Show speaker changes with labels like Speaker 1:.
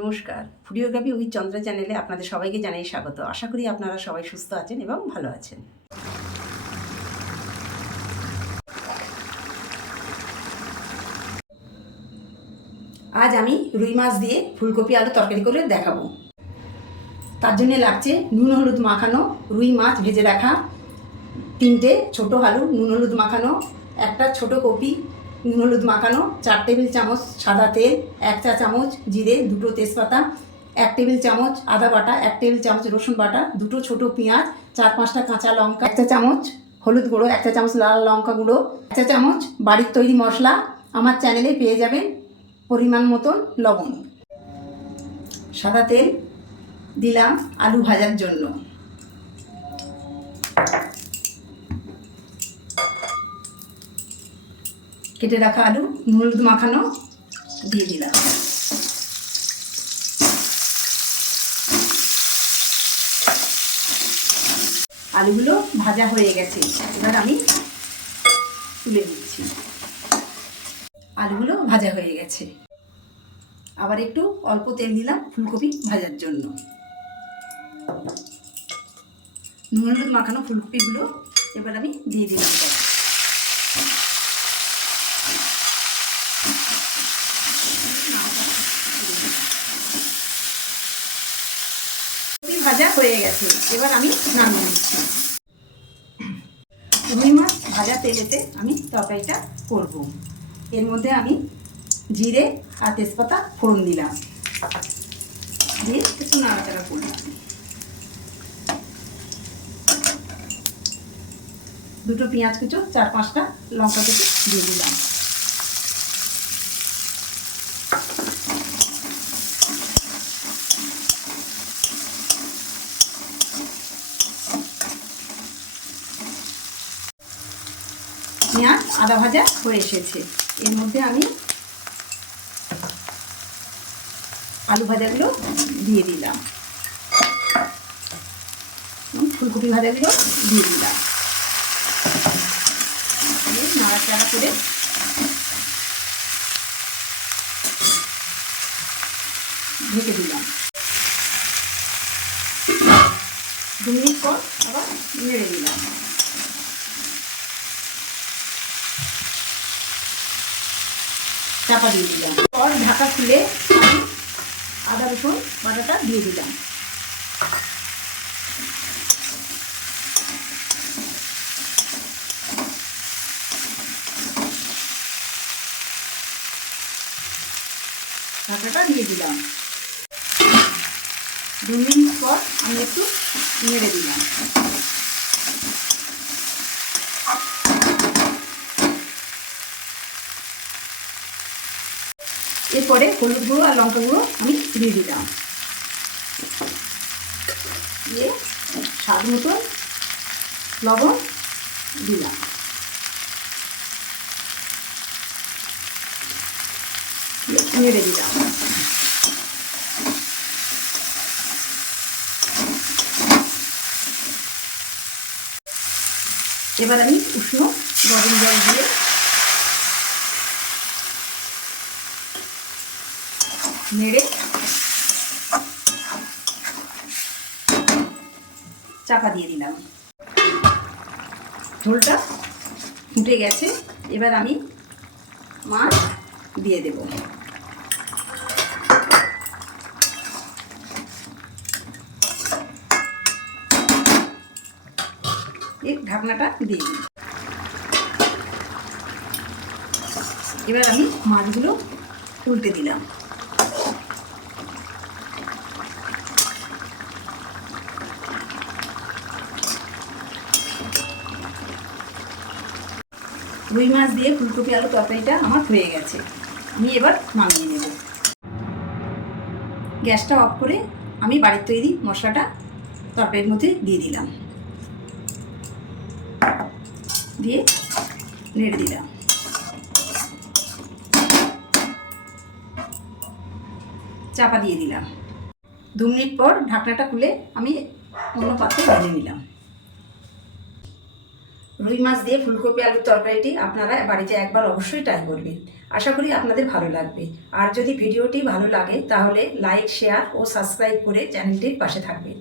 Speaker 1: নমস্কার। ফুডিওগ্রাফি উইথ চন্দ্র চ্যানেলে আপনাদের সবাইকে জানাই স্বাগত। আশা করি আপনারা সবাই সুস্থ আছেন এবং ভালো আছেন। আজ আমি রুই মাছ দিয়ে ফুলকপি, আলু তরকারি করে দেখাবো। তার জন্য লাগছে নুন হলুদ মাখানো রুই মাছ ভেজে রাখা তিনটে ছোট আলু, নুন হলুদ মাখানো, একটা ছোট কপি নুন হলুদ মাখানো, চার টেবিল চামচ সাদা তেল, এক চা চামচ জিরে, দুটো তেজপাতা, এক টেবিল চামচ আদা বাটা, এক টেবিল চামচ রসুন বাটা, দুটো ছোট পেঁয়াজ, চার পাঁচটা কাঁচা লঙ্কা, এক চা চামচ হলুদ গুঁড়ো, এক চা চামচ লাল লঙ্কা গুঁড়ো, এক চা চামচ বাড়ির তৈরি মশলা। আমার চ্যানেলে পেয়ে যাবেন পরিমাণ মতন লবণ। সাদা তেল দিলাম আলু ভাজার জন্য। কেটে রাখা আলু, হলুদ মাখানো দিয়ে দিলাম। আলুগুলো ভাজা হয়ে গেছে। এবার আমি তুলে দিচ্ছি। আলুগুলো ভাজা হয়ে গেছে। আবার একটু অল্প তেল দিলাম ফুলকপি ভাজার জন্য। নুন হলুদ মাখানো ফুলকপিগুলো এবার আমি দিয়ে দিলাম তাতে। ফুলকপি ভাজা হয়ে গেছে। এবার আমি নামিয়ে নিচ্ছি। রুই মাছ ভাজা তেলেতে আমি তরকারিটা করব। এর মধ্যে আমি জিরে আর তেজপাতা ফোড়ন দিলাম। দিয়ে একটু নাড়াচাড়া করলাম দুটো পেঁয়াজ কুচো, চার পাঁচটা লঙ্কা কুচো দিয়ে দিলাম। পেঁয়াজ আদা ভাজা হয়ে এসেছে। এর মধ্যে আমি আলু ভাজাগুলো দিয়ে দিলাম। ফুলকপি ভাজাগুলো দিয়ে দিলাম। নাড়াচাড়া করে ঢেকে দিলাম। দু মিনিট পর আবার নেড়ে দিলাম। চাপা দিয়ে দিলাম। পর ঢাকা খুলে আমি আদা, রসুন, বাটাটা দিয়ে দিলাম। ঢাকাটা দিয়ে দিলাম। দু মিনিট পর আমি একটু নেড়ে দিলাম। এরপরে হলুদ গুঁড়ো আর লঙ্কা গুঁড়ো আমি দিয়ে দিলাম। দিয়ে স্বাদ মতন লবণ দিলাম। নেড়ে দিলাম। এবার আমি উষ্ণ গরম জল দিয়ে নেড়ে। চাপা দিয়ে দিলাম। ঝোলটা ফুটে গেছে। এবার আমি মাছ দিয়ে দেব। এই ঢাকনাটা দিয়ে দিই এবার আমি মাছগুলো উল্টে দিলাম। রুই মাছ দিয়ে ফুলকপি, আলু তরকারিটা আমার হয়ে গেছে। আমি এবার নামিয়ে নেব। গ্যাসটা অফ করে আমি বাড়ির তৈরি মশলাটা তরকারির মধ্যে দিয়ে দিলাম। দিয়ে নেড়ে দিলাম। চাপা দিয়ে দিলাম। দু মিনিট পর ঢাকনাটা খুলে আমি অন্য পাত্রে ভেজে নিলাম। রুই মাছ দিয়ে ফুলকপি, আলুর তরকারিটি আপনারা বাড়িতে একবার অবশ্যই ট্রাই করবেন। আশা করি আপনাদের ভালো লাগবে। আর যদি ভিডিওটি ভালো লাগে, তাহলে লাইক শেয়ার ও সাবস্ক্রাইব করে চ্যানেলটির পাশে থাকবেন।